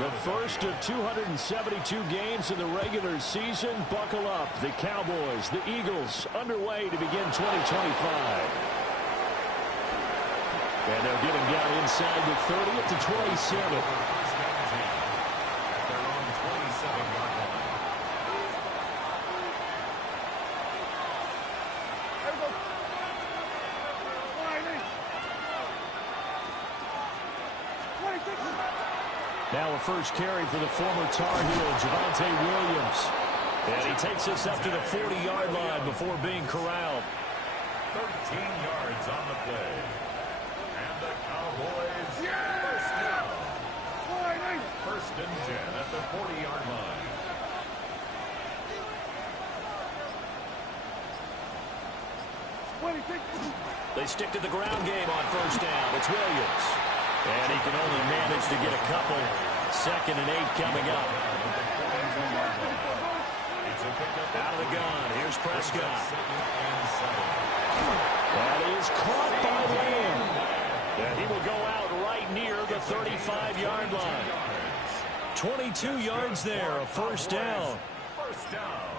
The first of 272 games in the regular season. Buckle up. The Cowboys, the Eagles, underway to begin 2025. And they'll get him down inside the 30 at the 27. Now a first carry for the former Tar Heel, Javonte Williams. And he takes us up to the 40-yard line before being corralled. 13 yards on the play. And the Cowboys first down. First and 10 at the 40-yard line. They stick to the ground game on first down. It's Williams. And he can only manage to get a couple. 2nd and 8 coming up. Out of the gun. Here's Prescott. That is caught by Lamb. And he will go out right near the 35-yard line. 22 yards there, a first down.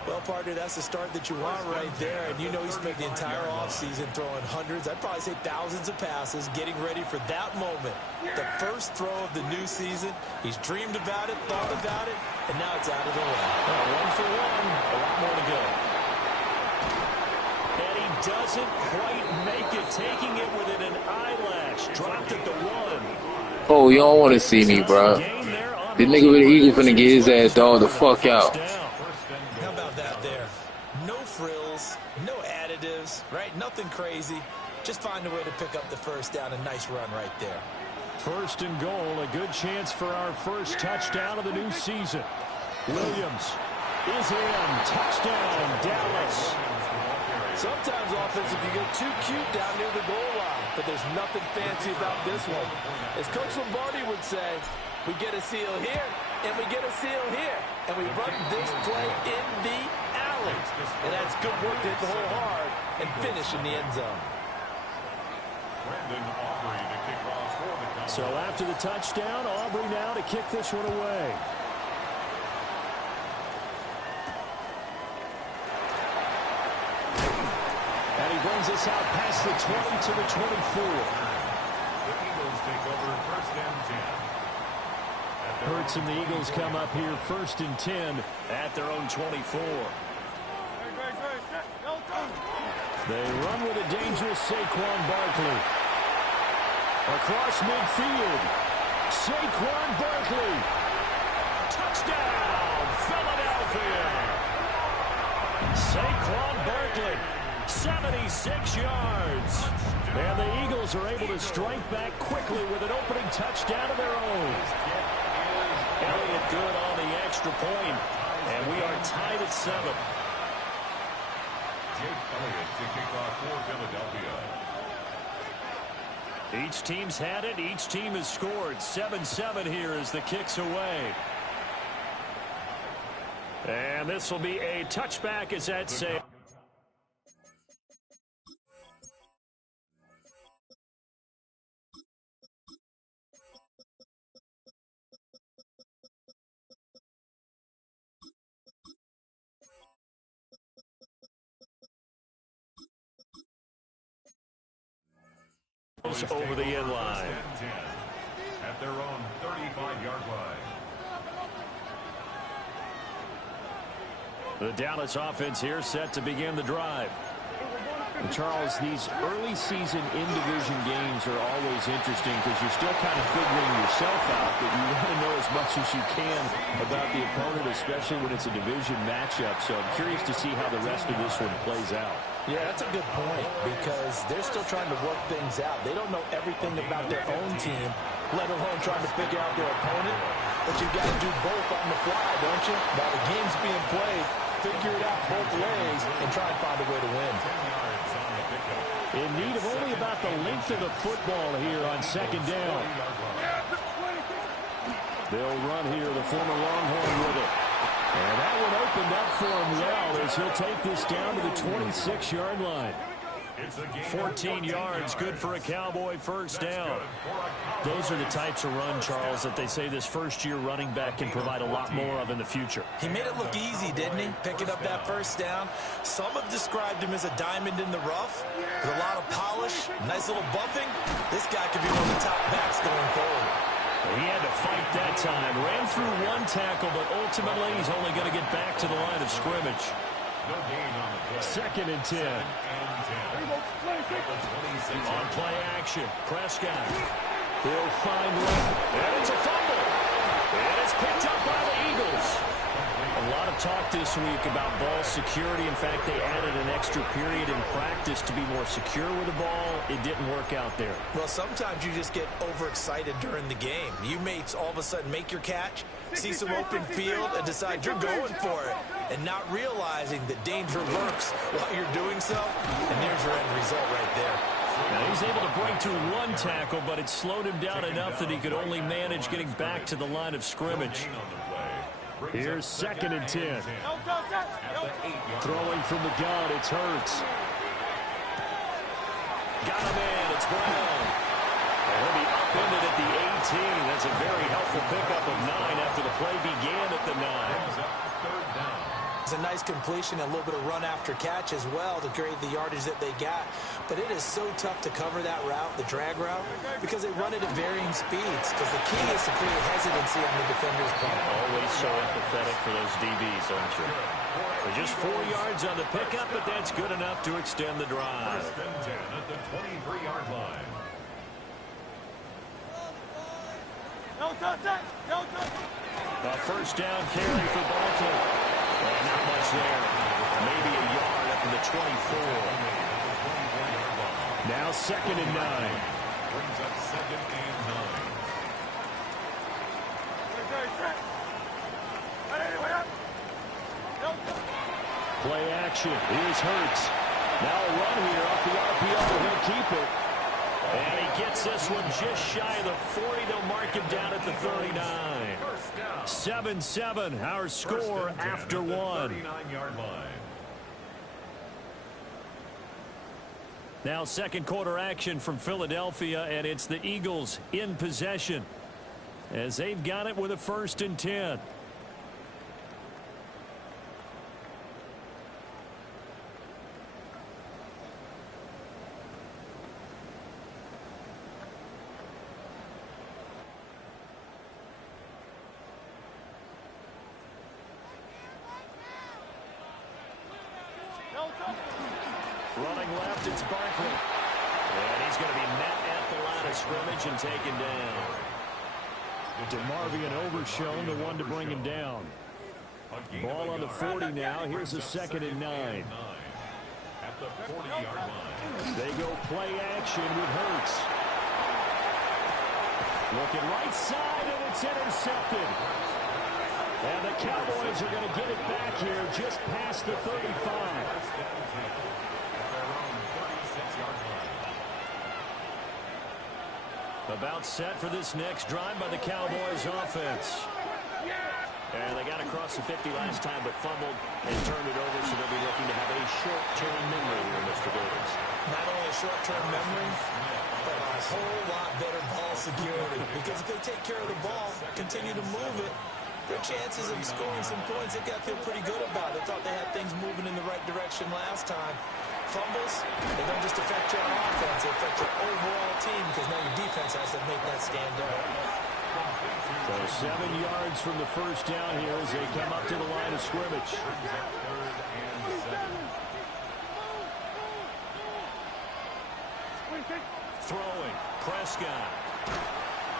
Well, partner, that's the start that you want right there. And you know he spent the entire offseason throwing hundreds, I'd probably say thousands of passes, getting ready for that moment. The first throw of the new season. He's dreamed about it, thought about it, and now it's out of the way. Well, 1 for 1, a lot more to go. And he doesn't quite make it, taking it within an eyelash. Dropped at the 1. Oh, you don't want to see me, bro. This nigga with the Eagle finna get his ass dogged the fuck out. How about that there? No frills, no additives, right? Nothing crazy. Just find a way to pick up the first down. A nice run right there. First and goal, a good chance for our first touchdown of the new season. Williams is in. Touchdown, Dallas. Sometimes offense, if you get too cute down near the goal line, but there's nothing fancy about this one. As Coach Lombardi would say, we get a seal here, and we get a seal here, and we run this play in the alley. And that's good work to hit the hole hard and finish in the end zone. So after the touchdown, Aubrey now to kick this one away. And he brings us out past the 20 to the 24. The Eagles take over first and 10. Hurts and the Eagles come up here first and 10 at their own 24. They run with a dangerous Saquon Barkley. Across midfield. Saquon Barkley. Touchdown, Philadelphia. Saquon Barkley, 76 yards. And the Eagles are able to strike back quickly with an opening touchdown of their own. Elliott good on the extra point, and we are tied at 7. Jake Elliott to kick off for Philadelphia. Each team's had it. Each team has scored. 7-7 here as the kick's away. And this will be a touchback as that saves. Over the end line. At their own 35-yard line. The Dallas offense here set to begin the drive. And Charles, these early season in-division games are always interesting because you're still kind of figuring yourself out, but you want to know as much as you can about the opponent, especially when it's a division matchup. So I'm curious to see how the rest of this one plays out. Yeah, that's a good point because they're still trying to work things out. They don't know everything about their own team, let alone trying to figure out their opponent. But you've got to do both on the fly, don't you? While the game's being played, figure it out both ways and try and find a way to win. In need of only about the length of the football here on second down. They'll run here, the former Longhorn with it. And that one opened up for him well as he'll take this down to the 26-yard line. It's a 14 yards, good for a Cowboy first down. Those are the types of run, Charles, that they say this first-year running back can provide a lot more of in the future. He made it look easy, didn't he? Picking up that first down. Some have described him as a diamond in the rough with a lot of polish, nice little bumping. This guy could be one of the top backs going forward. He had to fight that time. Ran through one tackle, but ultimately he's only going to get back to the line of scrimmage. No gain on the play. Second and 10. On play action, Prescott. He'll find one, and it's a fumble. And it's picked up by the Eagles. A lot of talk this week about ball security. In fact, they added an extra period in practice to be more secure with the ball. It didn't work out there. Well, sometimes you just get overexcited during the game. You may all of a sudden make your catch, see some open field, and decide you're going for it, and not realizing that danger lurks while you're doing so, and there's your end result right there. Now he's able to break through one tackle, but it slowed him down enough that he could only manage getting back to the line of scrimmage. Here's second and 10. Throwing from the gun, it's Hurts. Got him in, it's Brown. And he'll be upended at the 18. That's a very helpful pickup of 9 after the play began at the 9. It's a nice completion, a little bit of run after catch as well to create the yardage that they got. But it is so tough to cover that route, the drag route, because they run it at varying speeds. Because the key is to create hesitancy on the defender's part. Always so empathetic for those DBs, aren't you? For just 4 yards on the pickup, but that's good enough to extend the drive. First and 10 at the 23-yard line. A first down carry for Baltimore. Well, not much there. Maybe a yard up in the 24. Now second and 9. Brings up second and 9. Play action. Here's Hurts. Now a run here off the RPO. He'll keep it. And he gets this one just shy of the 40. They'll mark him down at the 39. 7-7, our score after one. 39-yard line. Now second quarter action from Philadelphia, and it's the Eagles in possession as they've got it with a first and 10. Running left, it's Barkley. And he's going to be met at the line of scrimmage and taken down. DeMarvion Overshown, the one to bring him down. Ball on the 40 now. Here's a second and 9. At the 40-yard line. They go play action with Hurts. Looking right side, and it's intercepted. And the Cowboys are going to get it back here just past the 35. About set for this next drive by the Cowboys offense. And they got across the 50 last time, but fumbled and turned it over, so they'll be looking to have a short-term memory here, Mr. Davis. Not only a short-term memory, but a whole lot better ball security. Because if they take care of the ball, continue to move it, their chances of scoring some points, they've got to feel pretty good about it. They thought they had things moving in the right direction last time. Fumbles, they don't just affect your offense, they affect your overall team, because now your defense has to make that stand up. So 7 yards from the first down here as they come up to the line of scrimmage. Throwing, Prescott.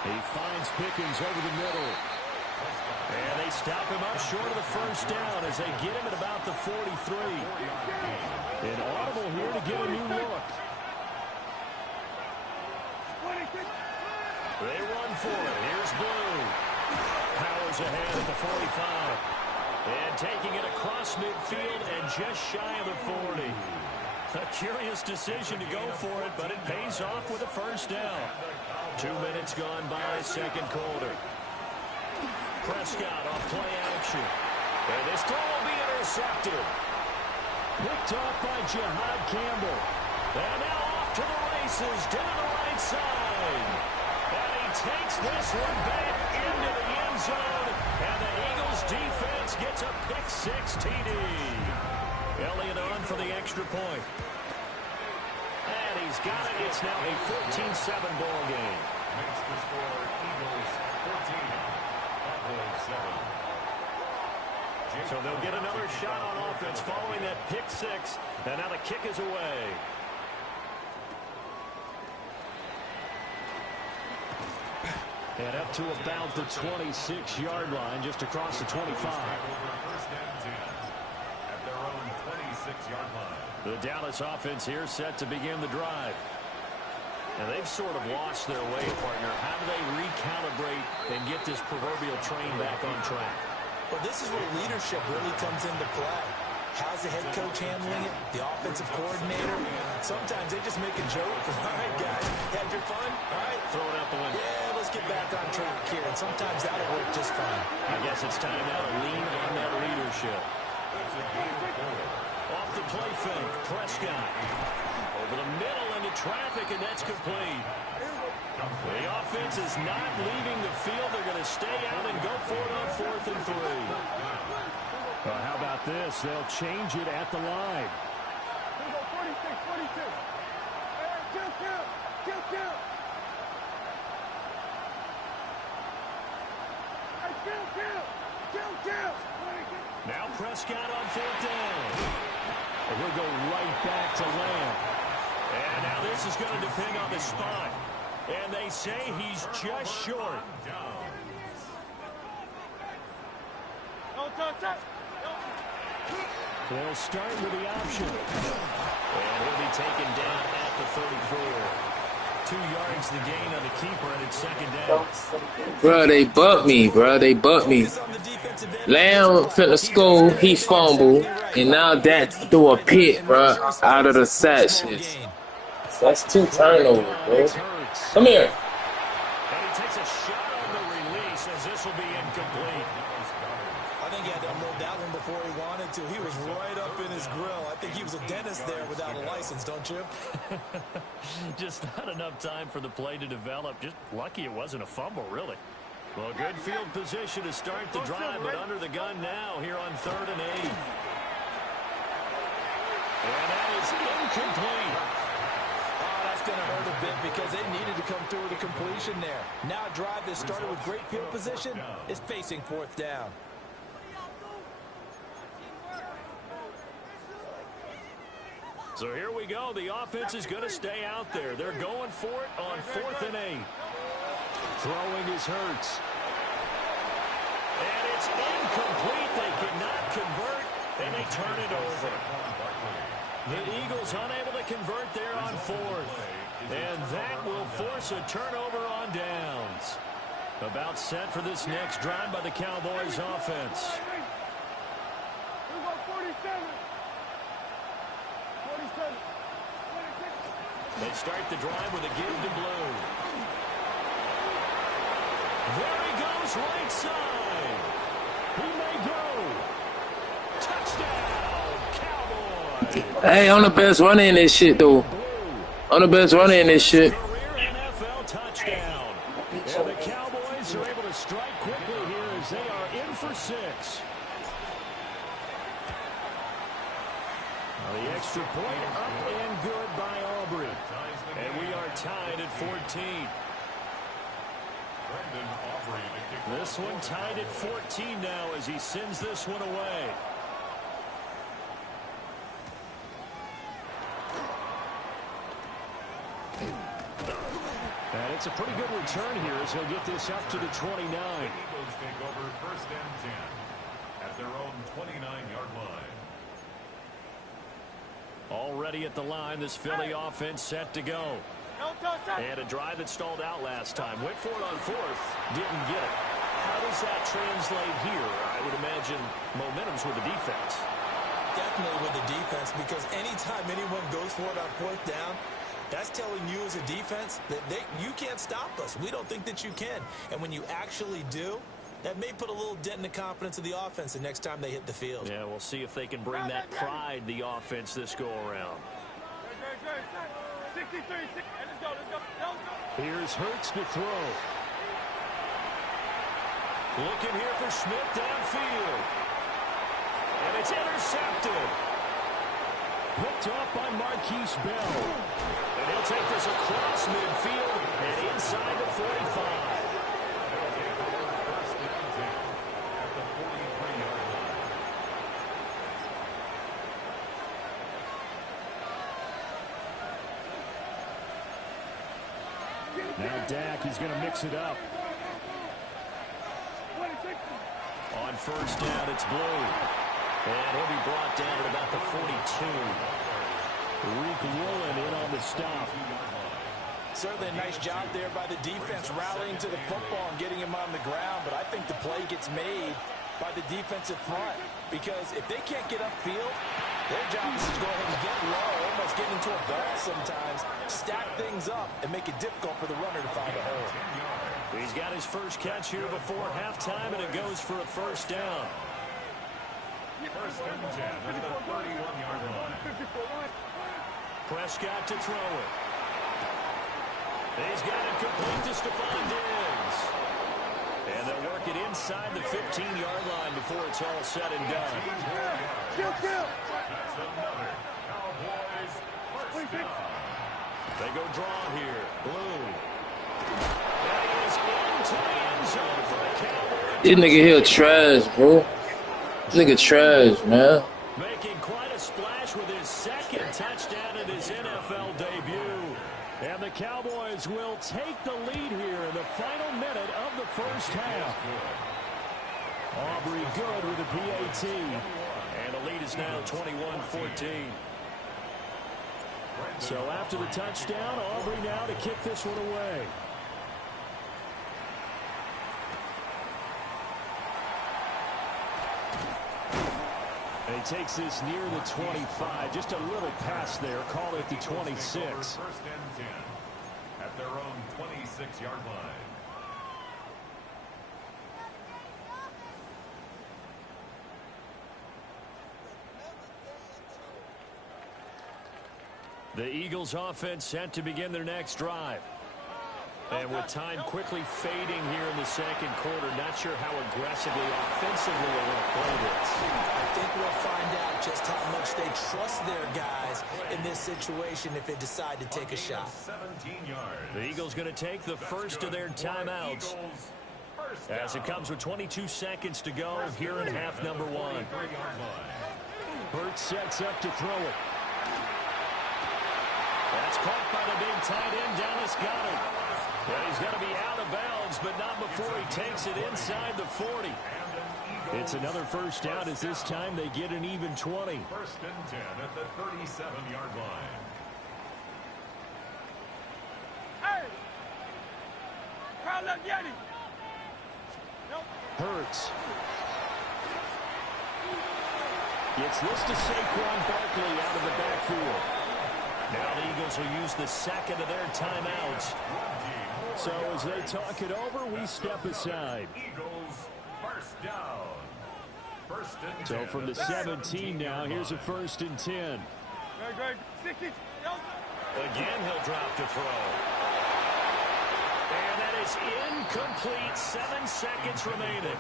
He finds Pickens over the middle. And they stop him up short of the first down as they get him at about the 43. An audible here to get a new look. They run for it. Here's Blue. Powers ahead at the 45. And taking it across midfield and just shy of the 40. A curious decision to go for it, but it pays off with a first down. 2 minutes gone by, second quarter. Prescott off play action. And this throw will be intercepted. Picked off by Jihad Campbell. And now off to the races, to the right side. And he takes this one back into the end zone. And the Eagles defense gets a pick-6 TD. Elliott on for the extra point. And he's got it. It's now a 14-7 ball game. Makes the score Eagles 14, Cowboys 7. So they'll get another shot on offense following that pick-6. And now the kick is away. And up to about the 26-yard line, just across the 25. First and 10 at their own 26-yard line. The Dallas offense here set to begin the drive. And they've sort of lost their way, partner. How do they recalibrate and get this proverbial train back on track? Well, this is where leadership really comes into play. How's the head coach handling it? The offensive coordinator? Sometimes they just make a joke. All right, guys, had your fun? All right. Throw it out the window. Yeah, let's get back on track here. And sometimes that'll work just fine. I guess it's time now to lean on that leadership. Off the play fake, Prescott. Over the middle into traffic, and that's complete. The offense is not leaving the field. They're going to stay out and go for it on 4th and 3. Well, how about this? They'll change it at the line. Now Prescott on 4th down. And he'll go right back to Lamb. And now this is going to depend on the spot. And they say he's just short. They'll start with the option. And he'll be taken down at the 34. 2 yards the gain on the keeper, and it's second down. Bro, they bucked me, bro. They bucked me. Lamb finna score, he fumbled, and now that threw a pick, bro, out of the sections. That's 2 turnovers, bro. Come here. And he takes a shot on the release as this will be incomplete. I think he had to unload that one before he wanted to. He was right up in his grill. I think he was a dentist there without a license, don't you? Just not enough time for the play to develop. Just lucky it wasn't a fumble, really. Well, good field position to start the drive, but under the gun now here on 3rd and 8. And that is incomplete. Oh, that's going to hurt a bit because they needed to come through with a completion there. Now a drive that started with great field position is facing 4th down. So here we go. The offense is going to stay out there. They're going for it on 4th and 8. Throwing is Hurts. And it's incomplete. They cannot convert, and they turn it over. The Eagles unable to convert there on 4th. And that will force a turnover on downs. About set for this next drive by the Cowboys offense. They start the drive with a give to Blue. There he goes, right side. He may go. Touchdown, Cowboys. Hey, I'm the best runner in this shit, though. I'm the best runner in this shit. Career NFL touchdown. And the Cowboys are able to strike quickly here as they are in for 6. The extra point up and good by Aubrey. And we are tied at 14. This one tied at 14 now as he sends this one away. And it's a pretty good return here as he'll get this up to the 29. Eagles take over 1st and 10 at their own 29-yard line. Already at the line, this Philly offense set to go. And a drive that stalled out last time. Went for it on 4th, didn't get it. How does that translate here? I would imagine momentum's with the defense. Definitely with the defense, because anytime anyone goes for it on 4th down, that's telling you as a defense that you can't stop us. We don't think that you can. And when you actually do, that may put a little dent in the confidence of the offense the next time they hit the field. Yeah, we'll see if they can bring that pride, the offense, this go around. Here's Hurts to throw. Looking here for Smith downfield. And it's intercepted. Picked off by Marquise Bell. And he'll take this across midfield and inside the 45. Now Dak, he's going to mix it up. On first down, it's Blue. And he'll be brought down at about the 42. Reek Woolen in on the stop. Certainly a nice job there by the defense rallying to the football and getting him on the ground. But I think the play gets made by the defensive front. Because if they can't get upfield, their job is to go ahead and get low, almost get into a ball sometimes, stack things up, and make it difficult for the runner to find a hole. He's got his first catch here before halftime, and it goes for a first down. First and 10 at the 31-yard line. Prescott to throw it. He's got it complete to Stephon Diggs. And they'll work it inside the 15-yard line before it's all said and done. That's another Cowboys first down. They go draw here. Blue. That is into the end zone for the Cowboys. This nigga here trash, bro. This nigga trash, man. Making quite a splash with his second touchdown in his NFL debut. And the Cowboys will take the lead here in the final minute of the first half. Aubrey good with a PAT. And the lead is now 21-14. So after the touchdown, Aubrey now to kick this one away. And he takes this near the 25. Just a little pass there. Call it the 26. First and 10 at their own 26-yard line. The Eagles offense set to begin their next drive. And with time quickly fading here in the second quarter, not sure how aggressively offensively they want to play this. I think we'll find out just how much they trust their guys in this situation if they decide to take a shot. 17 yards. The Eagles going to take the first of their timeouts as it comes with 22 seconds to go here in half number one. Hurts sets up to throw it. That's caught by the big tight end, Dallas Goedert. Well, he's going to be out of bounds, but not before he takes it inside the 40. It's another first down as this time they get an even 20. First and 10 at the 37-yard line. Hurts. Gets this to Saquon Barkley out of the backfield. Now the Eagles will use the second of their timeouts. So as they talk it over, we step aside. Eagles first down. First and 10. So from the 17 now, here's a first and 10. Again, he'll drop to throw. And that is incomplete. 7 seconds remaining.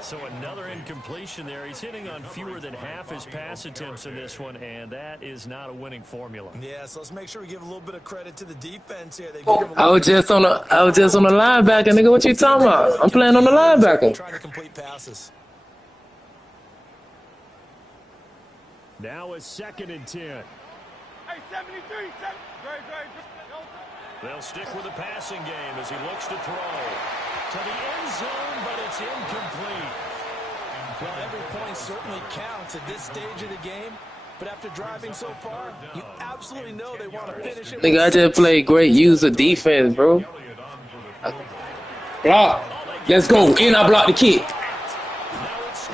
So another incompletion there. He's hitting on fewer than half his pass attempts in this one, and that is not a winning formula. Yeah, so let's make sure we give a little bit of credit to the defense here. I was just on the linebacker, nigga. What you talking about? I'm playing on the linebacker. Trying to complete passes. Now a second and 10. Hey, 73. They'll stick with the passing game as he looks to throw. To the end zone, but it's incomplete. Well, every point certainly counts at this stage of the game. But after driving so far, you absolutely know they want to finish it. Nigga, I just played great user defense, bro. Block. Let's go. And I block the kick.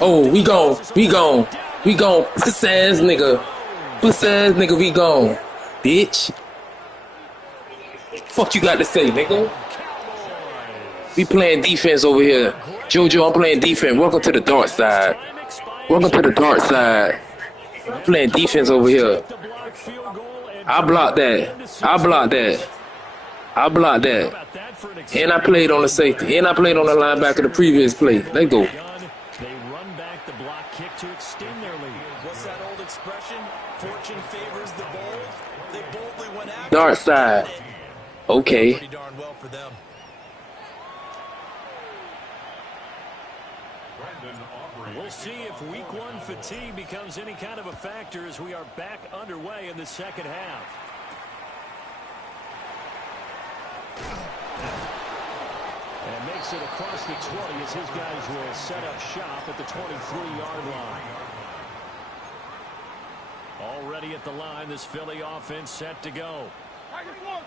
Oh, we gone. We gone. We gone. Puss ass nigga. Puss ass nigga, we gone. Bitch. Fuck you got to say, nigga? We playing defense over here. JoJo, I'm playing defense. Welcome to the dark side. Welcome to the dark side. I'm playing defense over here. I blocked that. I blocked that. I blocked that. And I played on the safety. And I played on the linebacker the previous play. Let's go. They run back the block kick to extend their lead. What's that old expression? Fortune favors the bold. They boldly went after Dark side. Okay. pretty darn well for them. We'll see if week one fatigue becomes any kind of a factor as we are back underway in the second half. And makes it across the 20 as his guys will set up shop at the 23-yard line. Already at the line, this Philly offense set to go.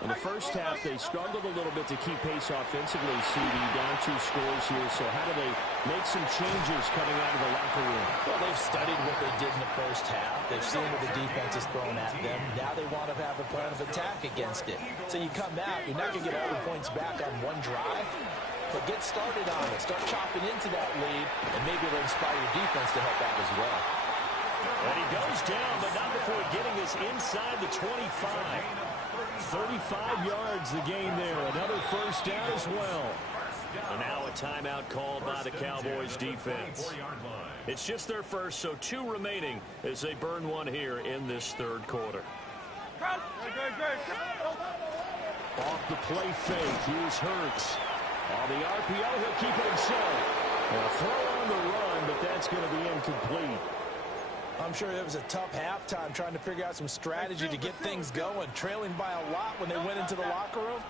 In the first half, they struggled a little bit to keep pace offensively, CD, down 2 scores here. So how do they make some changes coming out of the locker room? Well, they've studied what they did in the first half. They've seen what the defense has thrown at them. Now they want to have a plan of attack against it. So you come out, you're not going to get all the points back on one drive, but get started on it. Start chopping into that lead, and maybe it'll inspire your defense to help out as well. And he goes down, but not before getting this inside the 25. 35 yards the gain there. Another first down as well. And now a timeout called by the Cowboys defense. It's just their first, so 2 remaining as they burn one here in this third quarter. Off the play fake. Here's Hurts. On the RPO, he'll keep it himself. A throw on the run, but that's going to be incomplete. I'm sure it was a tough halftime trying to figure out some strategy to get things going, trailing by a lot when they went into the locker room.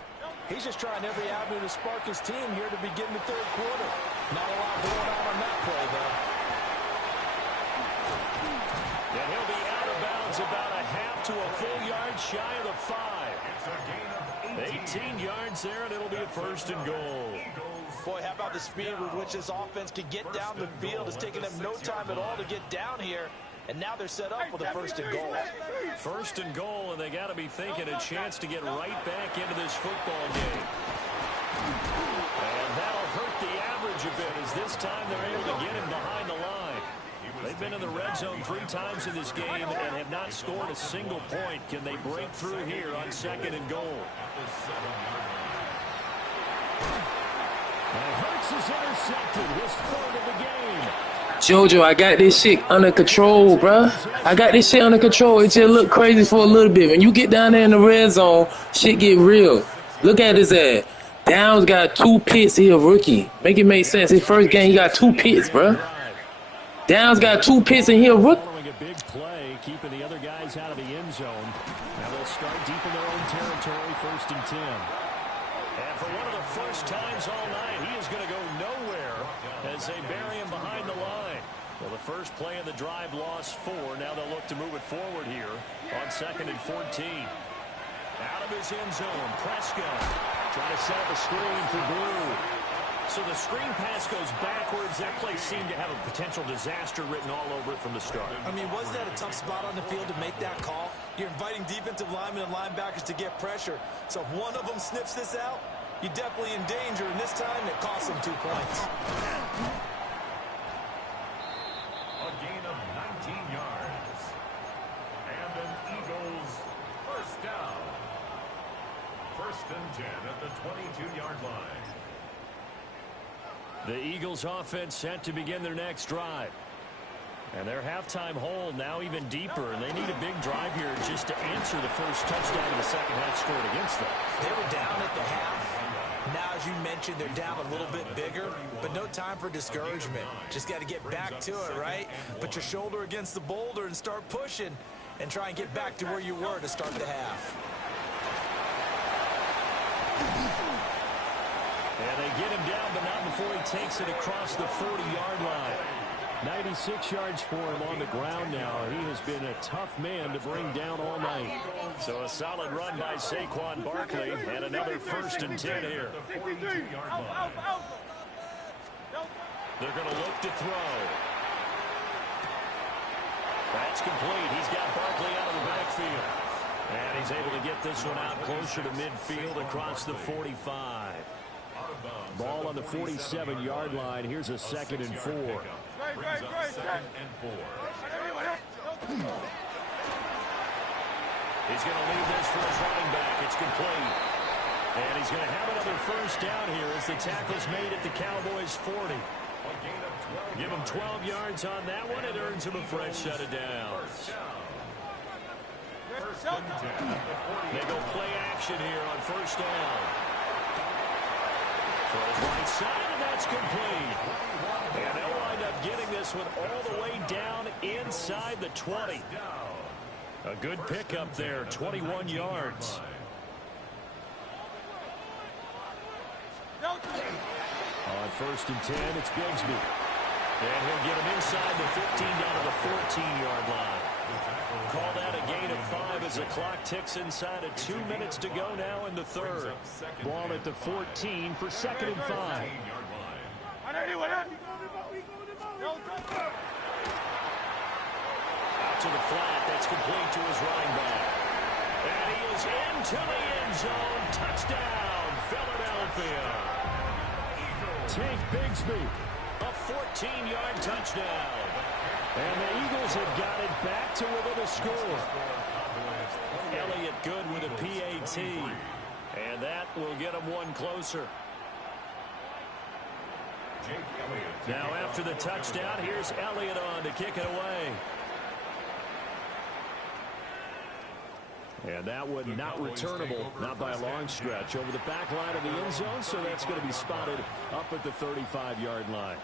He's just trying every avenue to spark his team here to begin the third quarter. Not a lot going on that play, though. And he'll be out of bounds about a half to a full yard shy of the 5. 18 yards there, and it'll be a first and goal. Boy, how about the speed with which this offense can get down the field? It's taken them no time at all to get down here. And now they're set up with a first and goal. First and goal, and they got to be thinking a chance to get right back into this football game. And that'll hurt the average a bit as this time they're able to get him behind the line. They've been in the red zone 3 times in this game and have not scored a single point. Can they break through here on second and goal? And Hurts is intercepted, his 3rd of the game. Jojo, I got this shit under control, bruh. I got this shit under control. It just look crazy for a little bit. When you get down there in the red zone, shit get real. Look at his ass. Downs got 2 picks. He a rookie. Make it make sense. His first game, he got 2 picks, bruh. Downs got 2 picks and he a rookie. Following a big play, keeping the other guys out of the end zone. Now they'll start deep in their own territory, 1st and 10. And for one of the first times all night, he is going to go nowhere as they bury him behind the line. Well, the first play of the drive lost 4. Now they'll look to move it forward here on 2nd and 14. Out of his end zone, Prescott trying to set up a screen for Blue. So the screen pass goes backwards. That play seemed to have a potential disaster written all over it from the start. I mean, wasn't that a tough spot on the field to make that call? You're inviting defensive linemen and linebackers to get pressure. So if one of them sniffs this out, you're definitely in danger. And this time, it costs them 2 points. A gain of 19 yards. And an Eagles first down. 1st and 10 at the 22-yard line. The Eagles offense set to begin their next drive. And their halftime hole now even deeper, and they need a big drive here just to answer the first touchdown of the second half scored against them. They were down at the half. Now, as you mentioned, they're down a little bit bigger, but no time for discouragement. Just got to get back to it, right? Put your shoulder against the boulder and start pushing and try and get back to where you were to start the half. And they get him down, but not before he takes it across the 40-yard line. 96 yards for him on the ground now. He has been a tough man to bring down all night. So a solid run by Saquon Barkley and another 1st and 10 here. They're going to look to throw. That's complete. He's got Barkley out of the backfield. And he's able to get this one out closer to midfield across the 45. Ball on the 47-yard line. Here's a 2nd and 4. Brings up 2nd and 4. He's going to leave this for his running back. It's complete. And he's going to have another first down here as the tackle's made at the Cowboys' 40. Give him 12 yards on that one. It earns him a fresh set of downs. They go play action here on first down. Throws right side, and that's complete. And they'll wind up getting this one all the way down inside the 20. A good pickup there, 21 yards. On first and 10, it's Bigsby. And he'll get him inside the 15 down to the 14-yard line. Call that a gain of 5 as the clock ticks inside of 2 minutes to go now in the third. Ball at the 14 for second and 5. Out to the flat. That's complete to his running back. And he is into the end zone. Touchdown, Philadelphia. Tank Bigsby, a 14-yard touchdown. And the Eagles have got it back to within a score. Elliott good with a PAT. And that will get him one closer. Now after the touchdown, here's Elliott on to kick it away. And that one not returnable, not by a long stretch, over the back line of the end zone, so that's going to be spotted up at the 35-yard line.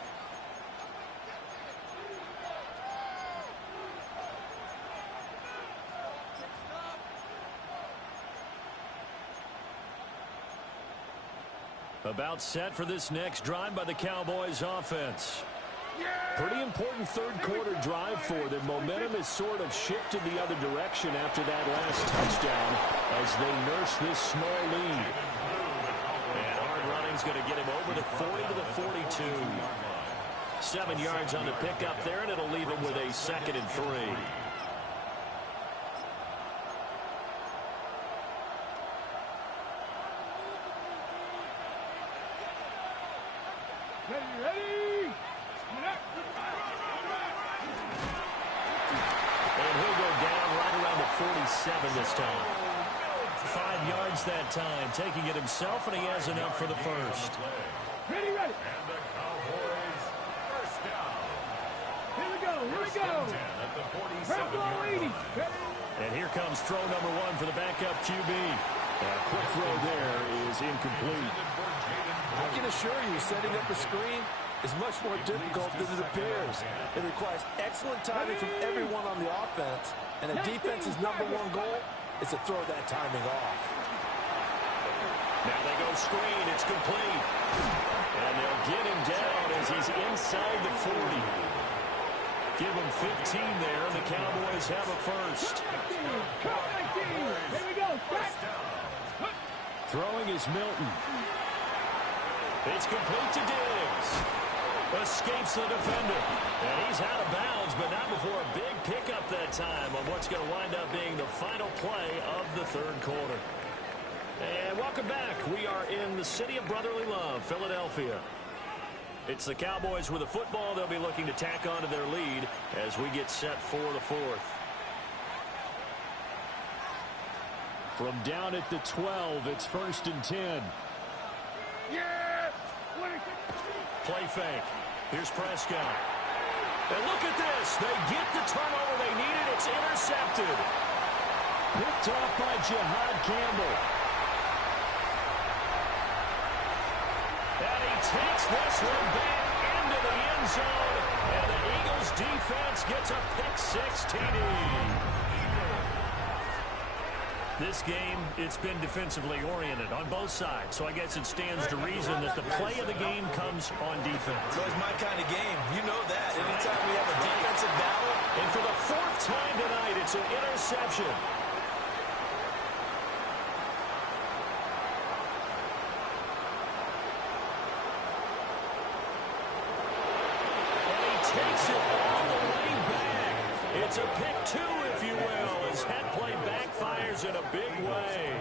About set for this next drive by the Cowboys offense. Pretty important third-quarter drive for them. Momentum has sort of shifted the other direction after that last touchdown as they nurse this small lead. And hard running's going to get him over the 40 to the 42. 7 yards on the pickup there, and it'll leave him with a 2nd and 3. This time. 5 yards that time, taking it himself, and he has enough for the first. Ready. And the Cowboys first down. Here we go. And here comes throw number 1 for the backup QB. A quick throw there is incomplete. I can assure you, setting up the screen is much more difficult than it appears. It requires excellent timing from everyone on the offense, and a defense's #1 goal is to throw that timing off. Now they go screen. It's complete. And they'll get him down as he's inside the 40. Give him 15 there, and the Cowboys have a first. Here we go. Throwing is Milton. It's complete to Diggs. Escapes the defender. And he's out of bounds, but not before a big pickup that time on what's going to wind up being the final play of the third quarter. And welcome back. We are in the city of brotherly love, Philadelphia. It's the Cowboys with the football. They'll be looking to tack on to their lead as we get set for the fourth. From down at the 12, it's 1st and 10. Play fake. Here's Prescott. And look at this. They get the turnover they needed. It's intercepted. Picked off by Jihad Campbell. And he takes this one back into the end zone. And the Eagles defense gets a pick-6 TD. This game, it's been defensively oriented on both sides, so I guess it stands to reason that the play of the game comes on defense. So it's my kind of game. You know that. Anytime we have a defensive battle. And for the 4th time tonight, it's an interception. And he takes it all the way back. It's a pick 2, if you will, as that play backfires in a big way.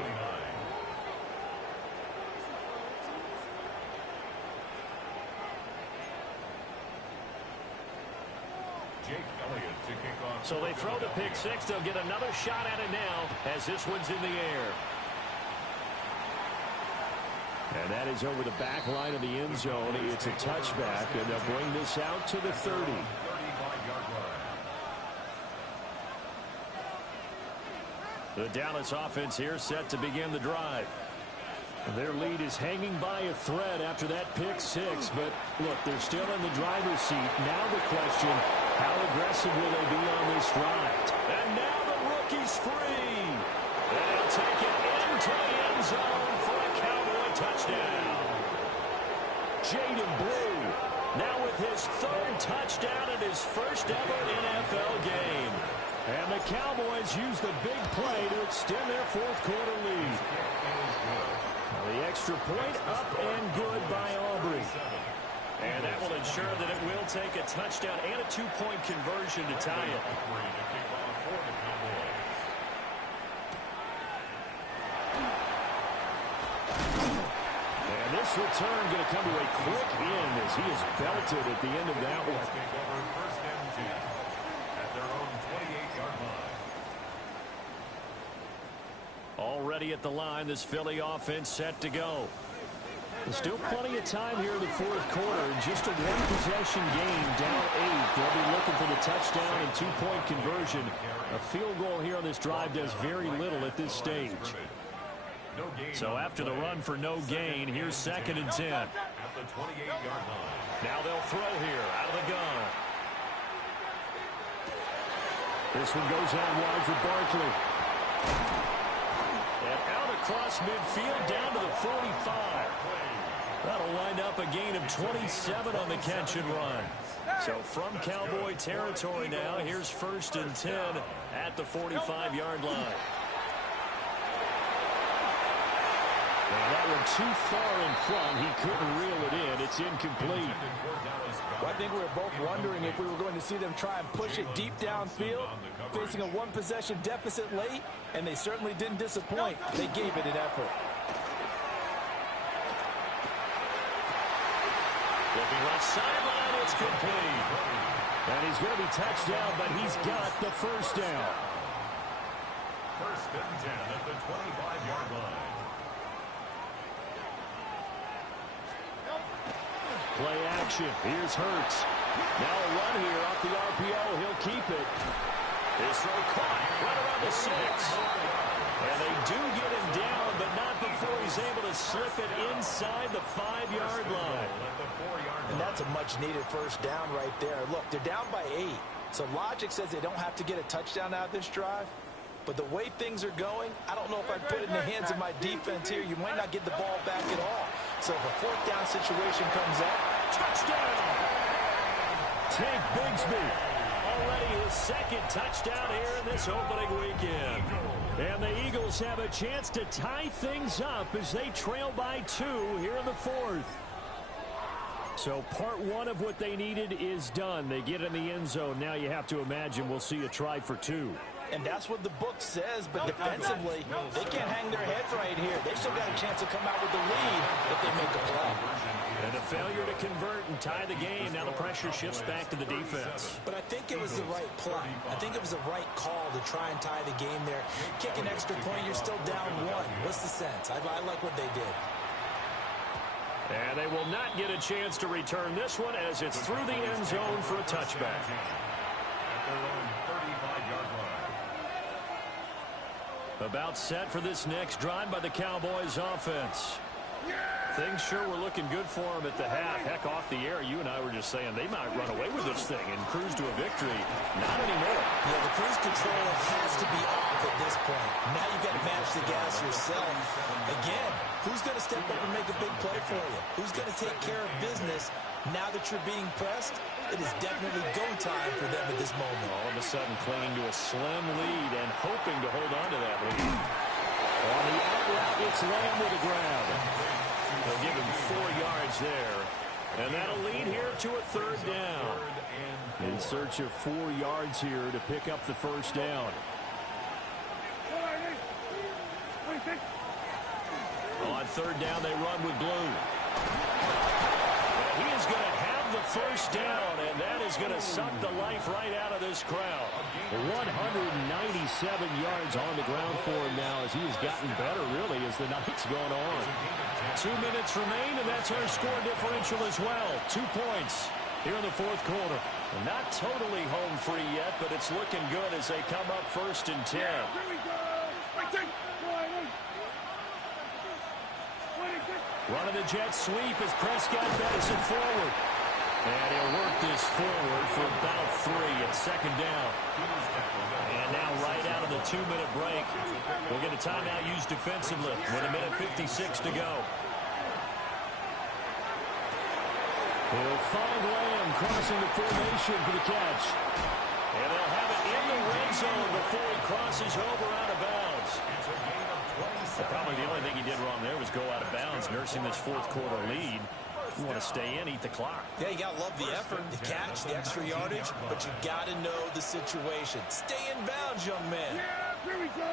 So they throw the pick six. They'll get another shot at it now as this one's in the air. And that is over the back line of the end zone. It's a touchback, and they'll bring this out to the 30. The Dallas offense here set to begin the drive. Their lead is hanging by a thread after that pick six, but look, they're still in the driver's seat. Now the question, how aggressive will they be on this drive? And now the rookie's free. And he'll take it into the end zone for a Cowboy touchdown. Jaden Blue now with his third touchdown in his first ever NFL game. And the Cowboys use the big play to extend their fourth quarter lead. The extra point up and good by Aubrey. And that will ensure that it will take a touchdown and a two-point conversion to tie it. And this return going to come to a quick end as he is belted at the end of that one. First and 10 at their own 28-yard line. Already at the line, this Philly offense set to go. There's still plenty of time here in the fourth quarter. Just a one-possession game, down 8. They'll be looking for the touchdown and two-point conversion. A field goal here on this drive does very little at this stage. So after the run for no gain, here's second and 10. At the 28-yard line. Now they'll throw here out of the gun. This one goes out wide for Barkley. And out across midfield down to the 45. That'll wind up a gain of 27 on the catch and run. So from Cowboy territory now, here's first and 10 at the 45-yard line. And that one too far in front. He couldn't reel it in. It's incomplete. Well, I think we were both wondering if we were going to see them try and push it deep downfield, facing a one-possession deficit late, and they certainly didn't disappoint. They gave it an effort. Looking left sideline, it's complete. And he's going to be touched down, but he's got the first down. First and 10 at the 25-yard line. Play action. Here's Hurts. Now a run here off the RPO. He'll keep it. His throw caught right around the 6. And they do get him down, but not before he's able to slip it inside the 5-yard line. And that's a much-needed first down right there. Look, they're down by 8. So logic says they don't have to get a touchdown out of this drive. But the way things are going, I don't know if I'd put it in the hands of my defense here. You might not get the ball back at all. So if a fourth down situation comes up, touchdown! Tank Bigsby. Already his second touchdown here in this opening weekend. And the Eagles have a chance to tie things up as they trail by 2 here in the fourth. So part one of what they needed is done. They get in the end zone. Now you have to imagine we'll see a try for 2. And that's what the book says, but defensively, they can't hang their heads right here. They've still got a chance to come out with the lead if they make a play. And a failure to convert and tie the game. Now the pressure shifts back to the defense. But I think it was the right play. I think it was the right call to try and tie the game there. Kick an extra point, you're still down 1. What's the sense? I like what they did. And they will not get a chance to return this one as it's through the end zone for a touchback. At their own 35-yard line. About set for this next drive by the Cowboys offense. Things sure were looking good for them at the half. Heck, off the air, you and I were just saying they might run away with this thing and cruise to a victory. Not anymore. Yeah, the cruise control has to be off at this point. Now you've got to manage the gas yourself. Again, who's going to step up and make a big play for you? Who's going to take care of business now that you're being pressed? It is definitely go time for them at this moment. All of a sudden clinging to a slim lead and hoping to hold on to that lead. On the out route, it's Lamb with a grab. They'll give him 4 yards there. And that'll lead here to a third down. In search of 4 yards here to pick up the first down. On third down, they run with Blue. He is going to have the first down, and that is going to suck the life right out of this crowd. 197 yards on the ground for him now as he has gotten better, really, as the night's gone on. 2 minutes remain, and that's our score differential as well. 2 points here in the fourth quarter. And not totally home free yet, but it's looking good as they come up 1st and 10. Here we go. Running the jet sweep as Prescott bets it forward. And he'll work this forward for about 3 at 2nd down. And now right out of the 2-minute break, we'll get a timeout used defensively with 1:56 to go. He'll find Lamb crossing the formation for the catch. And they'll have it in the red zone before he crosses over out of bounds. Probably the only thing he did wrong there was go out of bounds, nursing this fourth quarter lead. You want to stay in, eat the clock. Yeah, you got to love the effort, the catch, the extra yardage, but you got to know the situation. Stay in bounds, young man. Yeah, here we go.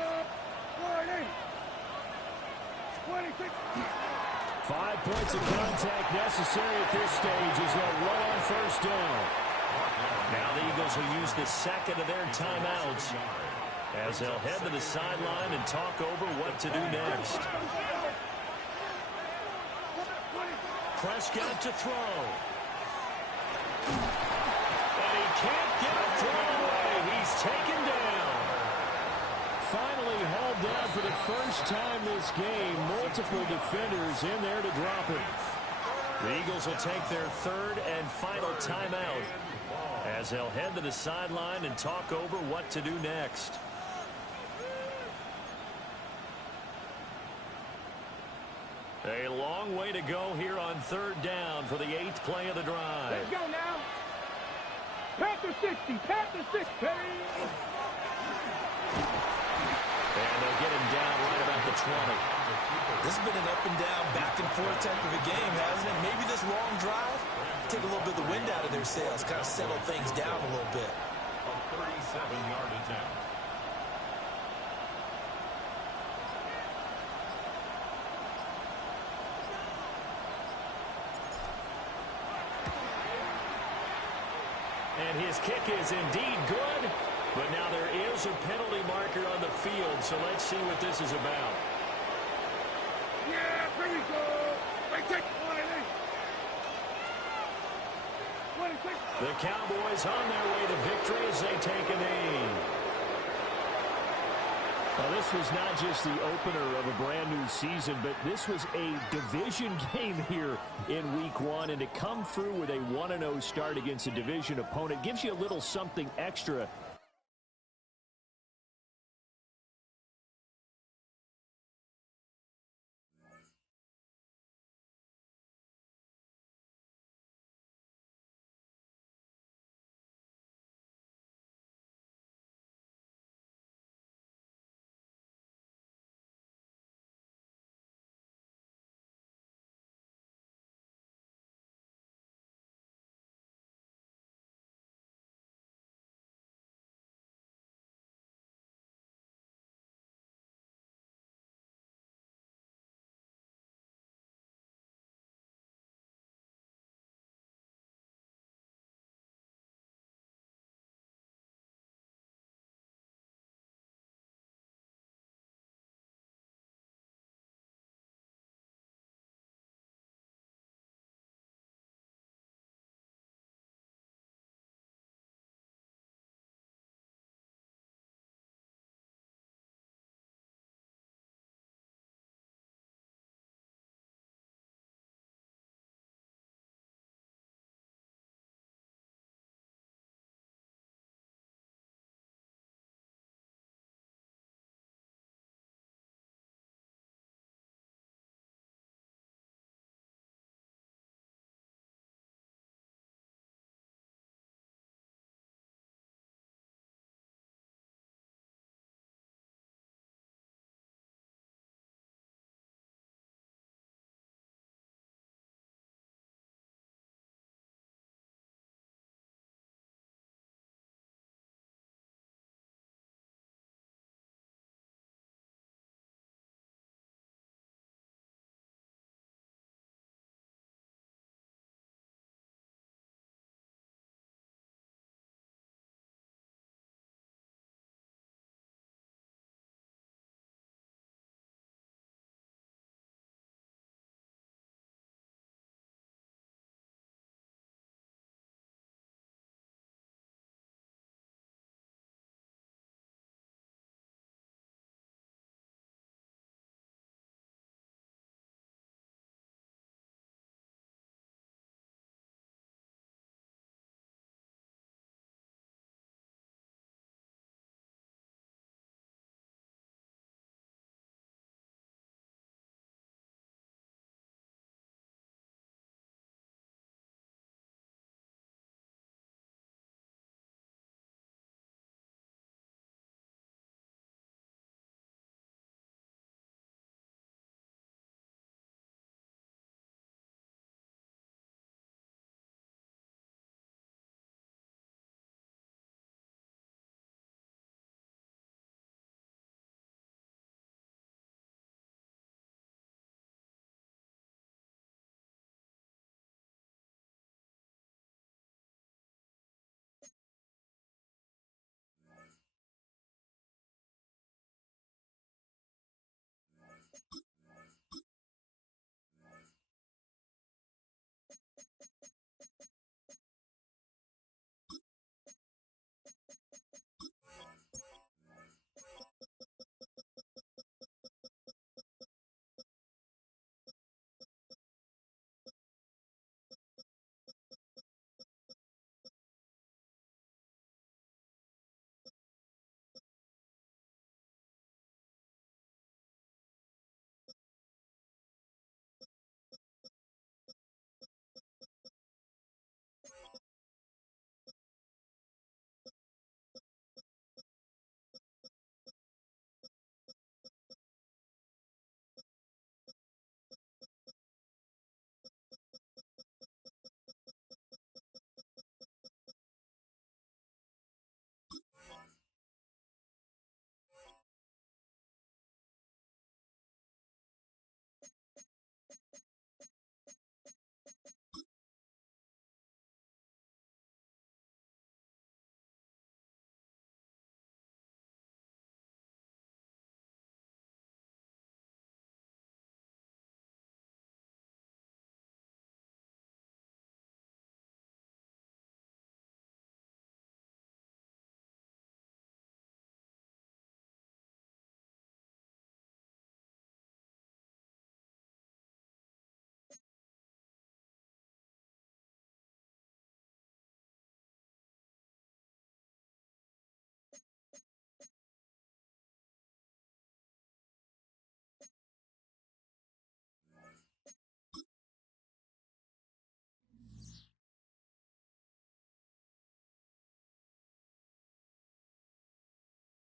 26. 5 points of contact necessary at this stage as they'll run on 1st down. Now the Eagles will use the second of their timeouts as they'll head to the sideline and talk over what to do next. Prescott to throw. And he can't get a throw away. He's taken down. Finally hauled down for the first time this game. Multiple defenders in there to drop him. The Eagles will take their 3rd and final timeout as they'll head to the sideline and talk over what to do next. A long way to go here on 3rd down for the 8th play of the drive. Let's go now. Panther 60. Panther 60. And they'll get him down right about the 20. This has been an up and down, back and forth type of a game, hasn't it? Maybe this long drive, take a little bit of the wind out of their sails, kind of settle things down a little bit. A 37-yard attempt. And his kick is indeed good, but now there is a penalty marker on the field, so let's see what this is about. Yeah, here we go. Wait, take 26. The Cowboys on their way to victory as they take a knee. Well, this was not just the opener of a brand new season, but this was a division game here in week 1. And to come through with a 1-0 start against a division opponent gives you a little something extra